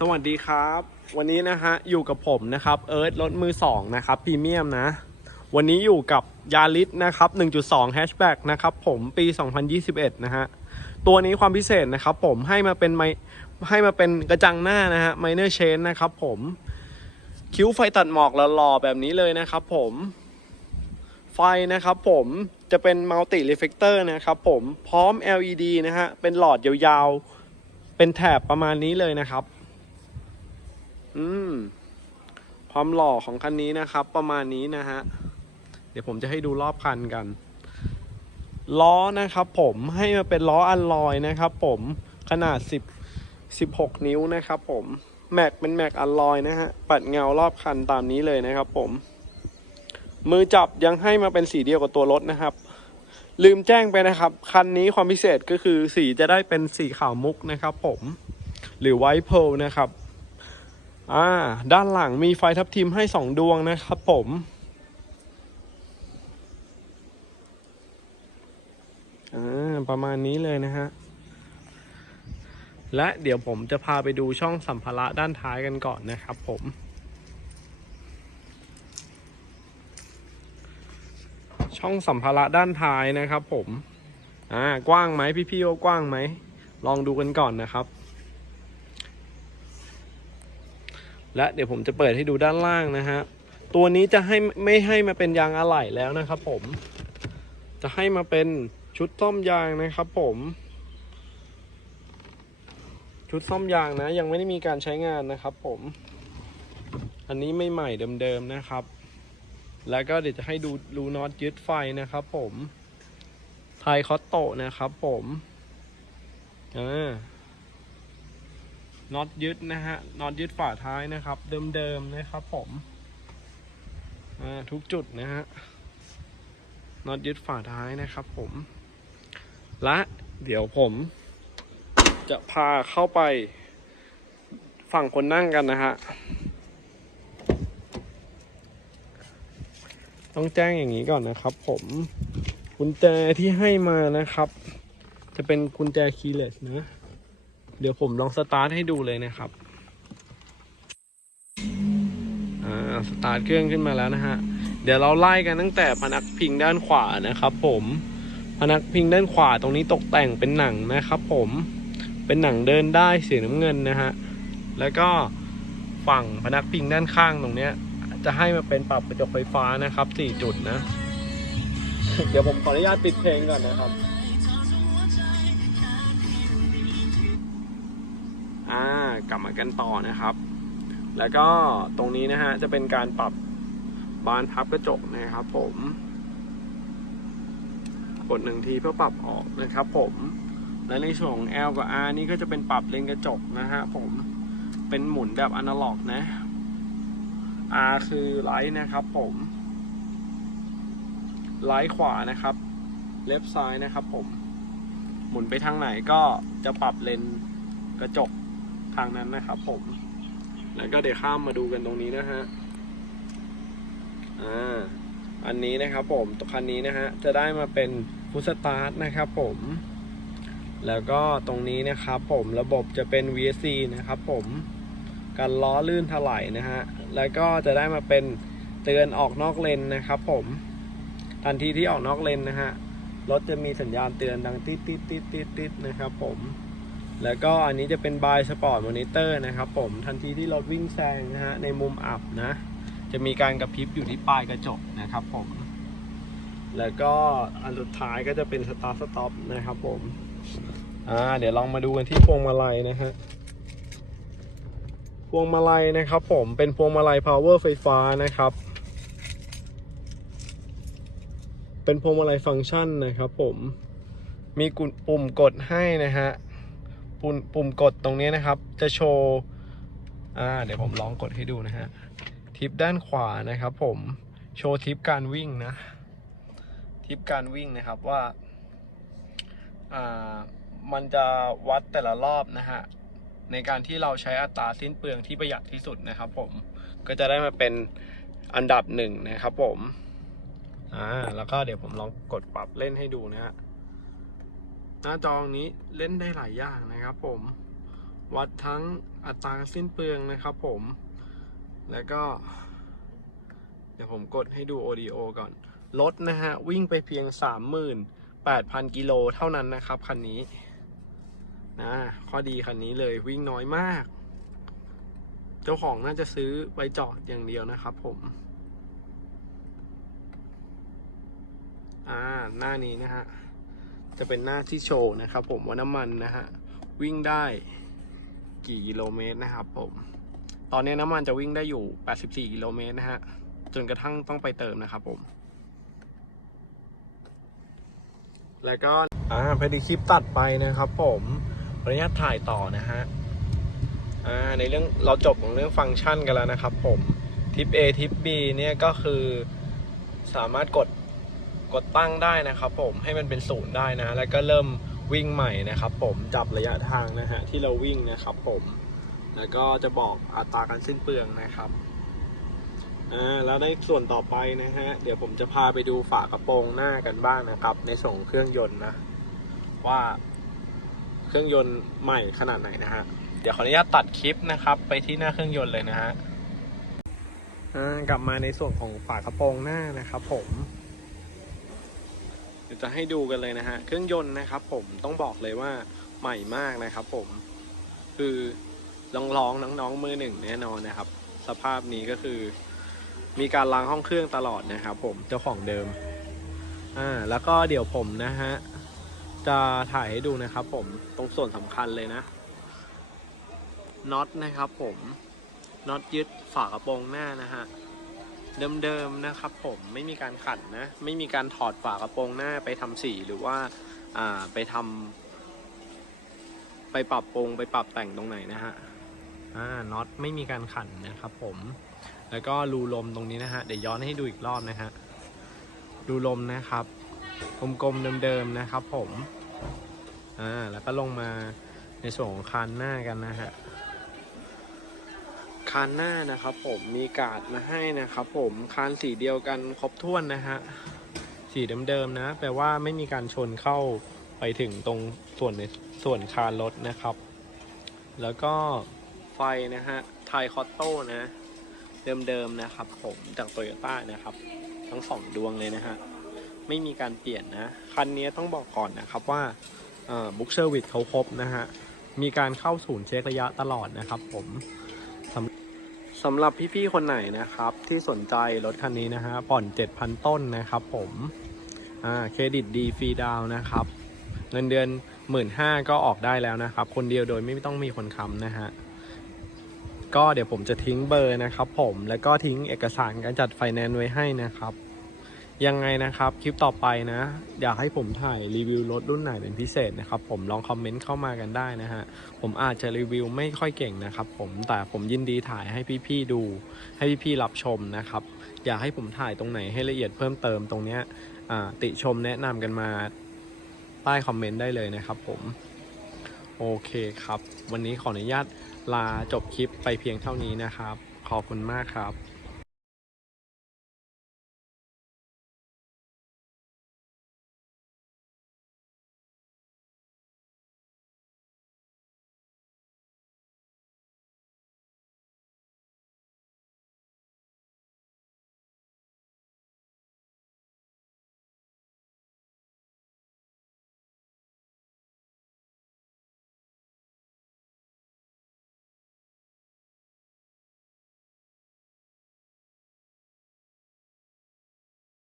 สวัสดีครับ วันนี้นะฮะอยู่กับผมนะครับเอิร์ธรถมือสองนะครับพรีเมียมนะ วันนี้อยู่กับยาริสนะครับ 1.2 แฮชแบ็กนะครับผมปี 2021 นะฮะ ตัวนี้ความพิเศษนะครับผมให้มาเป็นไมให้มาเป็นกระจังหน้านะฮะไมเนอร์เชนนะครับผมคิ้วไฟตัดหมอกหล่อๆแบบนี้เลยนะครับผมไฟนะครับผมจะเป็นมัลติรีเฟกเตอร์นะครับผมพร้อม LED นะฮะเป็นหลอดยาวๆ เป็นแถบประมาณนี้เลยนะครับ อืม ความหล่อของคันนี้นะครับ ประมาณนี้นะฮะ เดี๋ยวผมจะให้ดูรอบคันกัน ล้อนะครับผมให้มาเป็นล้ออัลลอยนะครับผมขนาด 10 16 นิ้วนะครับผมแม็กเป็นแม็กอัลลอยนะฮะ ปัดเงารอบคันตามนี้เลยนะครับผม มือจับยังให้มาเป็นสีเดียวกับตัวรถนะครับ ลืมแจ้งไปนะครับ คันนี้ความพิเศษก็คือสีจะได้เป็นสีขาวมุกนะครับผม หรือไวท์เพลนะครับ อ่า ด้านหลังมีไฟทับทิมให้สองดวงนะครับผม อ่า ประมาณนี้เลยนะฮะ และเดี๋ยวผมจะพาไปดูช่องสัมภาระด้านท้ายกันก่อนนะครับผมช่องสัมภาระด้านท้ายนะครับผม อ่า กว้างไหมพี่ๆว่ากว้างไหม ลองดูกันก่อนนะครับ และเดี๋ยวผมจะเปิดให้ดูด้านล่างนะฮะ ตัวนี้จะให้ไม่ให้มาเป็นยางอะไหล่แล้วนะครับผม จะให้มาเป็นชุดซ่อมยางนะครับผม ชุดซ่อมยางนะ ยังไม่ได้มีการใช้งานนะครับผม อันนี้ไม่ใหม่เดิมๆนะครับ แล้วก็เดี๋ยวจะให้ดูรูน็อตยึดไฟนะครับผมไทยคอตโตนะครับผมอ่า น็อตยึดนะฮะน็อตยึดฝาท้ายนะครับ เดิมๆนะครับ ผมทุกจุดนะฮะน็อตยึดฝาท้ายนะครับ ผม และเดี๋ยวผม จะพาเข้าไปฝั่งคนนั่งกันนะฮะต้องแจ้งอย่างนี้ก่อนนะครับ ผมกุญแจที่ให้มานะครับ จะเป็นกุญแจคีย์เลสนะ เดี๋ยวผมลองสตาร์ทให้ดูเลยนะครับอ่าสตาร์ทเครื่องขึ้นมาแล้วนะฮะ เดี๋ยวเราไล่กันตั้งแต่พนักพิงด้านขวานะครับ ผมพนักพิงด้านขวาตรงนี้ตกแต่งเป็นหนังนะครับ ผมเป็นหนังเดินได้สีน้ำเงินนะฮะแล้วก็ฝั่งพนักพิงด้านข้างตรงเนี้ย จะให้มาเป็นปรับกระจกไฟฟ้านะครับสี่จุดนะ เดี๋ยวผมขออนุญาตปิดเพลงก่อนนะครับ อ่ากลับมากันต่อนะครับ แล้วก็ตรงนี้นะฮะจะเป็นการปรับบานพับกระจกนะครับ ผมกดหนึ่งทีเพื่อปรับออกนะครับผม และในส่วนของ L กับ R นี่ก็จะเป็นปรับเลนกระจกนะฮะผม เป็นหมุนแบบอนาล็อกนะ R คือไลท์นะครับผมไลท์ขวานะครับ เลฟซ้ายนะครับผม หมุนไปทางไหนก็จะปรับเลนกระจก ทางนั้นนะครับผม แล้วก็เดี๋ยวข้ามมาดูกันตรงนี้นะฮะ อ่า อันนี้นะครับผมตัวคันนี้นะฮะ จะได้มาเป็นฟุตสตาร์ทนะครับผม แล้วก็ตรงนี้นะครับผม ระบบจะเป็น VSC นะครับผม กันล้อลื่นถลายนะฮะ แล้วก็จะได้มาเป็นเตือนออกนอกเลนนะครับผม ทันทีที่ออกนอกเลนนะฮะ รถจะมีสัญญาณเตือนดังติดติดติดติดติดนะครับผม แล้วก็อันนี้จะเป็นบายสปอร์ตมอนิเตอร์นะครับผมทันทีที่รถวิ่งแซงนะฮะในมุมอับนะ จะมีการกระพริบอยู่ที่ปลายกระจกนะครับผมแล้วก็อันสุดท้ายก็จะเป็นสตาร์ทสต็อปนะครับผมอ่าเดี๋ยวลองมาดูกันที่พวงมาลัยนะฮะพวงมาลัยนะครับผมเป็นพวงมาลัย power ไฟฟ้านะครับ เป็นพวงมาลัยฟังก์ชันนะครับผมมีกุปุ่มกดให้นะฮะ ปุ่มปุ่มกดตรงนี้นะครับ จะโชว์อ่าเดี๋ยวผมลองกดให้ดูนะฮะทิปด้านขวานะครับ ผมโชว์ทิปการวิ่งนะ ทิปการวิ่งนะครับว่าอ่ามันจะวัดแต่ละรอบนะฮะในการที่เราใช้อัตราสิ้นเปลืองที่ประหยัดที่สุดนะครับ ผมก็จะได้มาเป็นอันดับหนึ่งนะครับ ผมอ่าแล้วก็เดี๋ยวผมลองกดปรับเล่นให้ดูนะฮะ หน้าจอนี้เล่นได้หลายอย่างนะครับผม วัดทั้งอัตราสิ้นเปลืองนะครับผม แล้วก็ เดี๋ยวผมกดให้ดู ODO ก่อน รถนะฮะ วิ่งไปเพียง 38,000 กิโลเท่านั้นนะครับ คันนี้นะข้อดีคันนี้เลยวิ่งน้อยมาก เจ้าของน่าจะซื้อไว้จอดอย่างเดียวนะครับผมอ่าหน้านี้นะฮะ จะเป็นหน้าที่โชว์นะครับผมว่าน้ำมันนะฮะวิ่งได้กี่กิโลเมตรนะครับผม ตอนนี้น้ำมันจะวิ่งได้อยู่ 84 กิโลเมตรนะฮะ จนกระทั่งต้องไปเติมนะครับผม แล้วก็ อ่าพอดีคลิปตัดไปนะครับผมขออนุญาตถ่ายต่อนะฮะ อ่า ในเรื่องเราจบของเรื่องฟังก์ชันกันแล้วนะครับผม ทิป A ทิป B เนี่ยก็คือสามารถกด กดตั้งได้นะครับผมให้มันเป็นศูนย์ได้นะ แล้วก็เริ่มวิ่งใหม่นะครับ ผมจับระยะทางนะฮะที่เราวิ่งนะครับผม แล้วก็จะบอกอัตราการสิ้นเปลืองนะครับอ่าแล้วในส่วนต่อไปนะฮะเดี๋ยวผมจะพาไปดูฝากระโปรงหน้ากันบ้างนะครับ ในส่วนของเครื่องยนต์นะ ว่าเครื่องยนต์ใหม่ขนาดไหนนะฮะเดี๋ยวขออนุญาตตัดคลิปนะครับ ไปที่หน้าเครื่องยนต์เลยนะฮะอ่ากลับมาในส่วนของฝากระโปรงหน้านะครับผม เดี๋ยวจะให้ดูกันเลยนะฮะ เครื่องยนต์นะครับผมต้องบอกเลยว่าใหม่มากนะครับผม คือลองร้องน้องๆมือหนึ่งแน่นอนนะครับ สภาพนี้ก็คือ มีการล้างห้องเครื่องตลอดนะครับผมเจ้าของเดิม อ่า แล้วก็เดี๋ยวผมนะฮะ จะถ่ายให้ดูนะครับผมตรงส่วนสำคัญเลยนะน็อตนะครับผมน็อตยึดฝากระโปรงหน้านะฮะ เดิมๆนะครับผมไม่มีการขัดนะ ไม่มีการถอดฝากระโปรงหน้าไปทำสีหรือว่าอ่าไปทำไปปรับปรุงไปปรับแต่งตรงไหนนะฮะอ่าน็อตไม่มีการขันนะครับผมแล้วก็รูลมตรงนี้นะฮะเดี๋ยวย้อนให้ดูอีกรอบนะฮะรูลมนะครับกลมๆเดิมๆนะครับผมอ่าแล้วก็ลงมาในส่วนของคานหน้ากันนะฮะ คานหน้านะครับผมมีกาดมาให้นะครับผมคานสีเดียวกันครบถ้วนนะฮะสีเดิมๆนะ แปลว่าไม่มีการชนเข้าไปถึงตรงส่วนในส่วนคานรถนะครับ แล้วก็ไฟนะฮะไทยคอตโต้นะ เดิมๆนะครับ ผมจากโตโยต้านะครับ ทั้งสองดวงเลยนะฮะไม่มีการเปลี่ยนนะคันนี้ต้องบอกก่อนนะครับว่าบุ๊กเซอร์วิสเขาครบนะฮะมีการเข้าศูนย์เช็คระยะตลอดนะครับผม สำหรับพี่ๆคนไหนนะครับ ที่สนใจรถคันนี้นะฮะผ่อน 7,000 ต้นนะครับผมอ่าเครดิตดีฟรีดาวนะครับ เงินเดือน 15,000ก็ออกได้แล้วนะครับ คนเดียวโดยไม่ต้องมีคนค้ำนะฮะก็เดี๋ยวผมจะทิ้งเบอร์นะครับผมแล้วก็ทิ้งเอกสารการจัดไฟแนนซ์ไว้ให้นะครับ ยังไงนะครับคลิปต่อไปนะ อยากให้ผมถ่ายรีวิวรถรุ่นไหนเป็นพิเศษนะครับผมลองคอมเมนต์เข้ามากันได้นะฮะผมอาจจะรีวิวไม่ค่อยเก่งนะครับผมแต่ผมยินดีถ่ายให้พี่ๆดู ให้พี่ๆรับชมนะครับ อยากให้ผมถ่ายตรงไหนให้ละเอียดเพิ่มเติมตรงเนี้ยติชมแนะนำกันมาใต้คอมเมนต์ได้เลยนะครับผมโอเคครับ วันนี้ขออนุญาตลาจบคลิปไปเพียงเท่านี้นะครับ ขอบคุณมากครับ